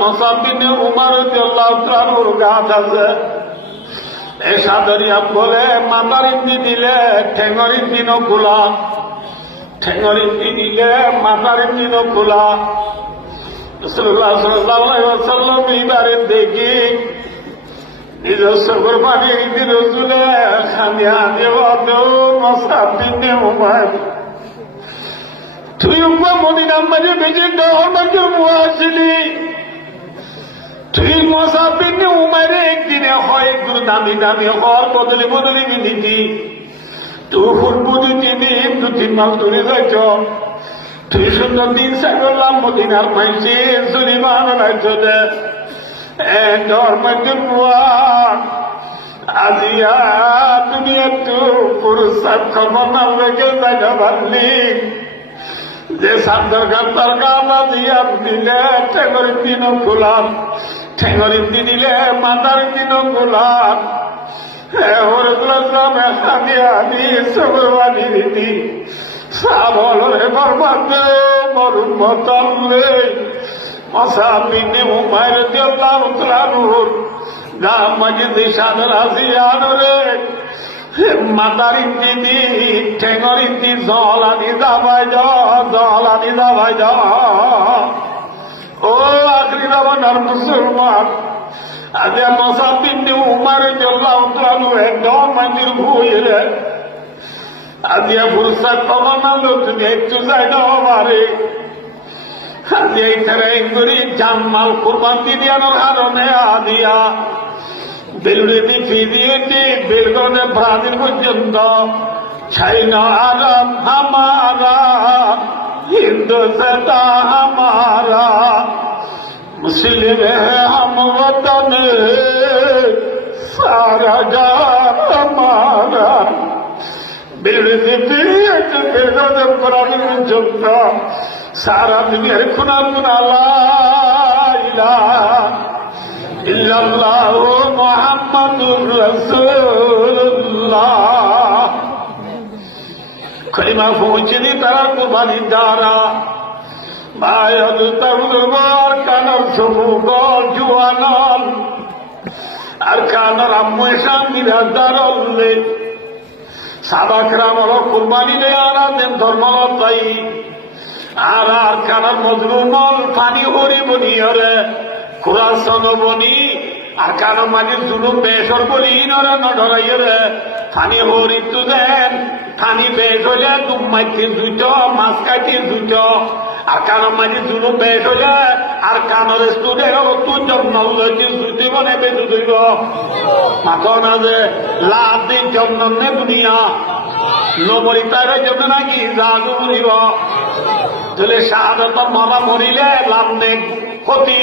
মুসাব বিন উমর রাদিয়াল্লাহু তাআলার গাছ আছে। এই সাদরিয়া বলে মাথার ইন্দি দিলে ঠেঙ্গর ইন্দিনও খোলা, ঠেঙ্গর ইন্দি দিলে মাথার ইন্দিনও খোলা। রাসূলুল্লাহ সাল্লাল্লাহু আলাইহি ওয়াসাল্লাম এবারে দেখি নিজস্ব কোরবানি ইন্দি রসুলে খামিয়া দেব মুসাব বিন উমর তুই মদিনার মাঝে বেঁচে দেওয়ার মাঝে আসলি, তুই মুসাব বিন উমাইরে একদিনে হয় একটু দামি দামি হওয়ার বদলে বদলে নিতি, তুই ফুলবু 2-3 মাস ধরে যাইছ, তুই সুন্দর দিন সাগরলাম মদিনার মাইসে জরিমানা রাইছ দে ডর মাঝে আজিয়া তুমি একটু পুরস্কার খবর না রেখে যাই না ভাবলি যে সান্দর গান্তার গালা দিয়া দিলে ঠেঙ্গর দিনও গোলাম, ঠেঙ্গর দি দিলে মাথার দিনও গোলাম। আমি সবরবানি রীতি সাবলে বরবাদে মরুম মতালে মুসাব বিন উমাইর রাদিয়াল্লাহু তাআলার গাম মাঝে দিশাদর আসিয়ানরে মাতার ইন্দি ঠেঙ্গর ইন্দি জলানি যাবাই জলানি যাবাই য ও আখরি জামানার মুসলমান আজ মুসাব বিন উমর রাদিয়াল্লাহু তাআলা একদম মন্দির ভুইলে আজ ফুরসত পাওয়ানো তুমি একটু জায়গা আমারে আজ এই তারাই করি জানমাল কুরবান দিয়ানোর কারণে আদিয়া বেলুড়ি ফিরিয়ে বেলগনে ব্রাজিল পর্যন্ত চাইনা আরাম হামারা হিন্দুস্তা হামারা মুসলিম হাম ওতন সারা জান হামারা বেলুড়ি ফিরিয়ে বেলগনে ব্রাজিল পর্যন্ত সারা দুনিয়ার খুনা খুনা লা ইলাহা ইল্লাল্লাহু মুহাম্মাদুর রাসূলুল্লাহ কলিমা পৌঁছেনি তারা কুরবানি দ্বারা মায়াদ তাউর কানার সমুগল জুয়ানল আর কানার আম্মুশান বিরাদারলে সাবাকরাম হলো কুরবানি দেয়ারা দেন ধর্মতাই আর আর কানার মজলুমল পানি হরি বনিয়রে কুরাসন বনি আর কারো মাঝে জুলুম বেসর বলি নরে নডরাইরে ফানি হরি তু দেন ফানি বেশ হলে দুমাইতে জুইত মাছ কাইতে জুইত আর কারো মাঝে জুলুম বেশ হলে আর কানোর স্টুডের তুই জন্ম লইতে জুইতে বনে বেঁধে ধরিব মাথা না যে লাভ দিন জন্ম নে দুনিয়া নবরি তার জন্য নাকি জাদু মরিব তাহলে শাহাদত মামা মরিলে লাভ নেই ক্ষতি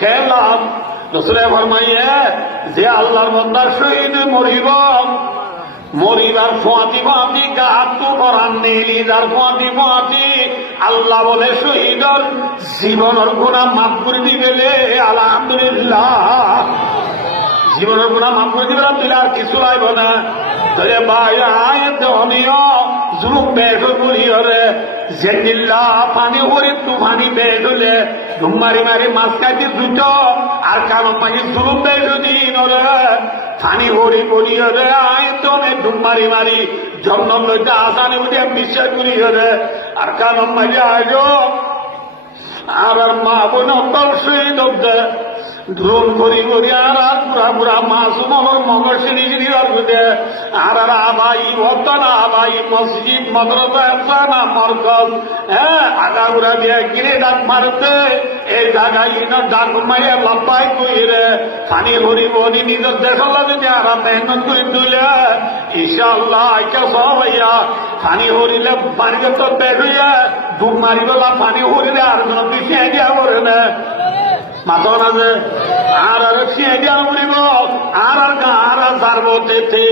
খেলাম রসুলে ফরমাইয়ে যে আল্লাহর বান্দার শহীদ মরিব মরিবার ফোঁয়াতি ফোঁয়াতি গাতু করান নেলি যার ফোঁয়াতি ফোঁয়াতি আল্লাহ বলে শহীদর জীবনের গুণা মাফ করে দিবেলে আলহামদুলিল্লাহ জীবনের গুণা মাফ করে দিবে দিলে আর কিছু লাগবে না তাহলে ভাই আয় দহনীয় জুলুম বেশ বলিয়রে জেন্দিল্লা পানি হরি তু পানি বেশ হলে ধুম মারি মারি মাছ খাইতে দুট আর কারণ মাঝে জুলুম বেশ দিন পানি হরি বলিয়রে আয় তুমি ধুম মারি মারি জন্ম লইতে আসানি উঠে বিশ্বাস করি হরে আর কারণ মাঝে আজ আর মা বোন শহীদ ড্রোন করি করি আর পুরা পুরা মাসুমর মগর সিঁড়ি সিঁড়ি আসবে আর আবাই বর্তনা আবাই মসজিদ মাদ্রাসা না মরকজ হ্যাঁ আগাগুড়া দিয়ে কিনে ডাক মারতে এই জায়গায় ডাক মাইয়া লম্বাই কইরে পানি ভরি বনি নিজের দেশলা যদি আর মেহনত করে দিলে ইনশাআল্লাহ এটা সব হইয়া পানি হরিলে বাড়িতে তো বের হইয়া ডুব মারিবেলা পানি হরিলে আর কোনো পিছিয়ে দিয়া করে না মাথা না যে আর ফিয়ে দিয়া বলিব আর আর সারব দেখতে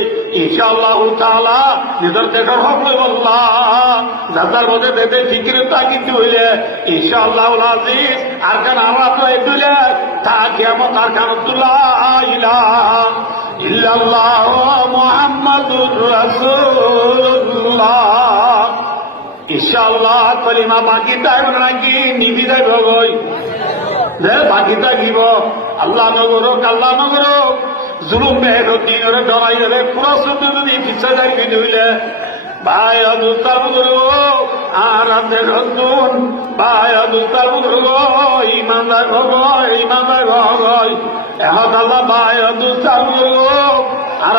ইনশাআল্লাহ তাআলা নিজের দেশের হক বললাম যার মধ্যে দেবে ফিকির তাকিতে হইলে ইনশাআল্লাহ আজিজ আর কান আওয়াজ হয়ে দিলে তা কিয়ামত আর কামতুল্লাহ ইলাহা ইল্লাল্লাহ মুহাম্মাদুর রাসূলুল্লাহ ইনশাআল্লাহ কলিমা বাকি তাই নাকি নিবি যাইব গই যে বাকি থাকিব আল্লাহ নগর কাল্লা নগর জুলুম মেহনতি ডরাই দেবে পুরো শুধু যদি পিছা যাইবি ধইলে ভাই অদুস্তার বুজুর্গ আর রাতের রন্দুন ভাই অদুস্তার বুজুর্গ ইমানদার ইমানদার এখন আল্লাহ ভাই অদুস্তার বুজুর্গ আর